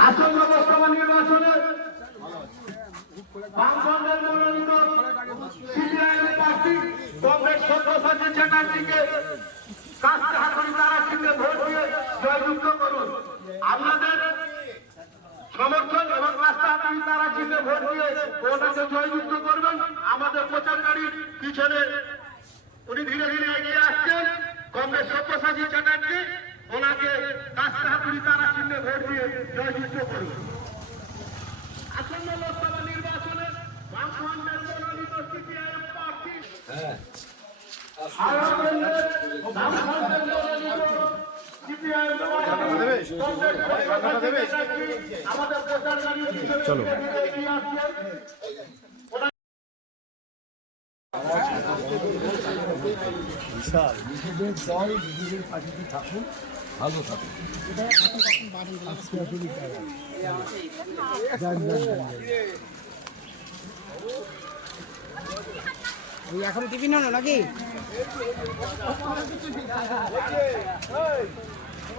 আসন্ন লোকসভা নির্বাচনে বামফ্রন্টের মনোনীত সিপিআইএম প্রার্থী কংগ্রেস সব্যসাচী চ্যাটার্জিকে কাস্তে হাতড়ি তারা চিহ্নে ভোট দিয়ে জয়যুক্ত করুন আপনাদের সমর্থন এবং রাস্তা তারা জিতে ভোট দিয়ে ওনাকে জয়যুক্ত করবেন। আমাদের প্রচার গাড়ির পিছনে উনি ধীরে ধীরে এগিয়ে আসছেন। কংগ্রেস সব্যসাচী চ্যাটার্জি, ওনাকে রাস্তা তারা চিহ্নে ভোট দিয়ে জয়যুক্ত করুন আসন্ন লোকসভা নির্বাচনে বামফ্রন্টের মনোনীত সিপিআইএম প্রার্থী আয়ারল্যান্ডের বামফ্রন্টের মনোনীত সিপিআইএম প্রার্থী কংগ্রেসের সভাপতি চ্যাটার্জি আমাদের প্রচারকারী চলো। বিশাল। নিজেদের দল নিজেদের পার্টিতে থাকুন ভালো থাকুন। আজকে আসলে তারা। যান,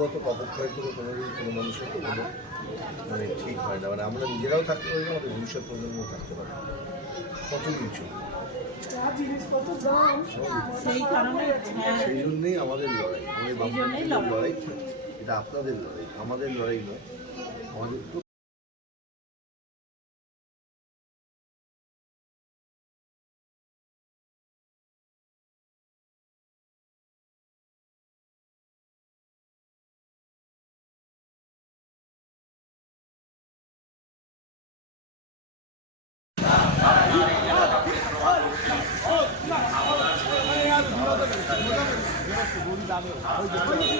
ওই থেকে কোনো করে কোনোদিন কোনো মানুষের কোনো মানে ঠিক হয় না। মানে আমরা নিজেরাও থাকতে পারি না আমাদের ভবিষ্যৎ প্রজন্মও থাকতে পারি। কতদিন চলবে সেই জন্যেই আমাদের লড়াই। আমাদের লড়াই। এটা আপনাদের লড়াই আমাদের লড়াই নয়। আমাদের 啥都一块钱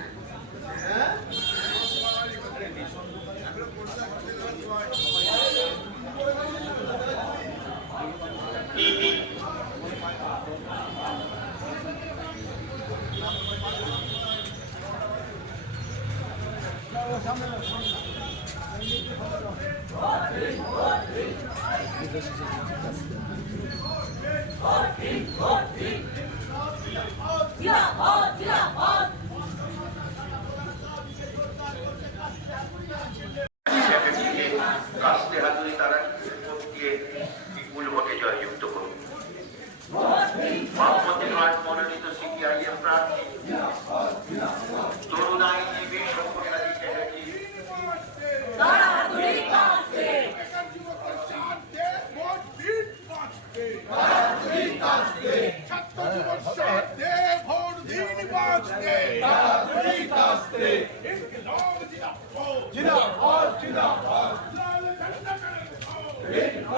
কাস্তে হাতুড়ি তারা দিয়ে বিপুল ভোটে জয়যুক্ত করুন বামপন্থী পার্টি মনোনীত সিপিআইএম প্রার্থী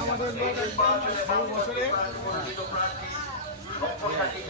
এই নির্বাচনে বাংলাদেশের মনোনীত প্রার্থী সব্যসাচী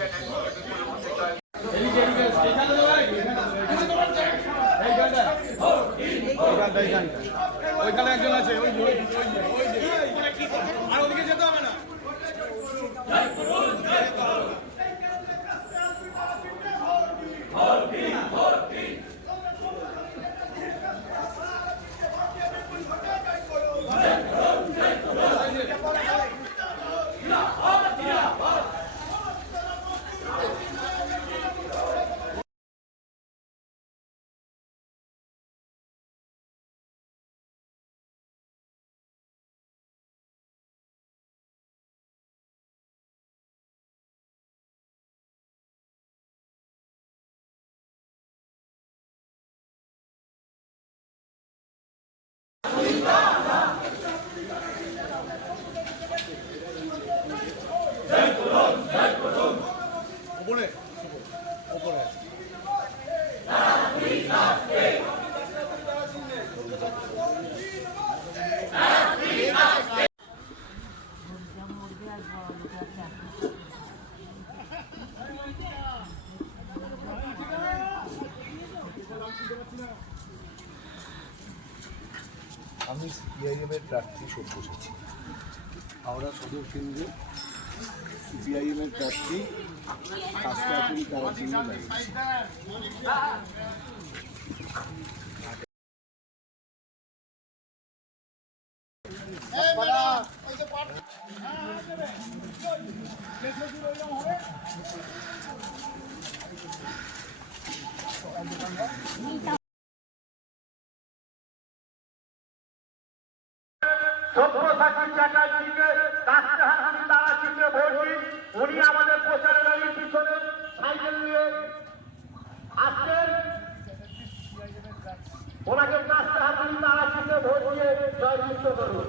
আমি সিপিআইএম এর প্রার্থী সব্যসাচী হাওড়া সদর কেন্দ্রে সিপিআইএম এর প্রার্থী কাস্তাপুরি তারা চিহ্ন সব্যসাচী চ্যাটার্জিকে হাত তারা চিহ্নে ভোট দিন উনি আমাদের প্রচারে দাঁড়িয়ে পিছনে সাইকেল নিয়ে আসছেন। ওনাকে হাত তারা চিহ্নে ভোট দিয়ে জয়যুক্ত করুন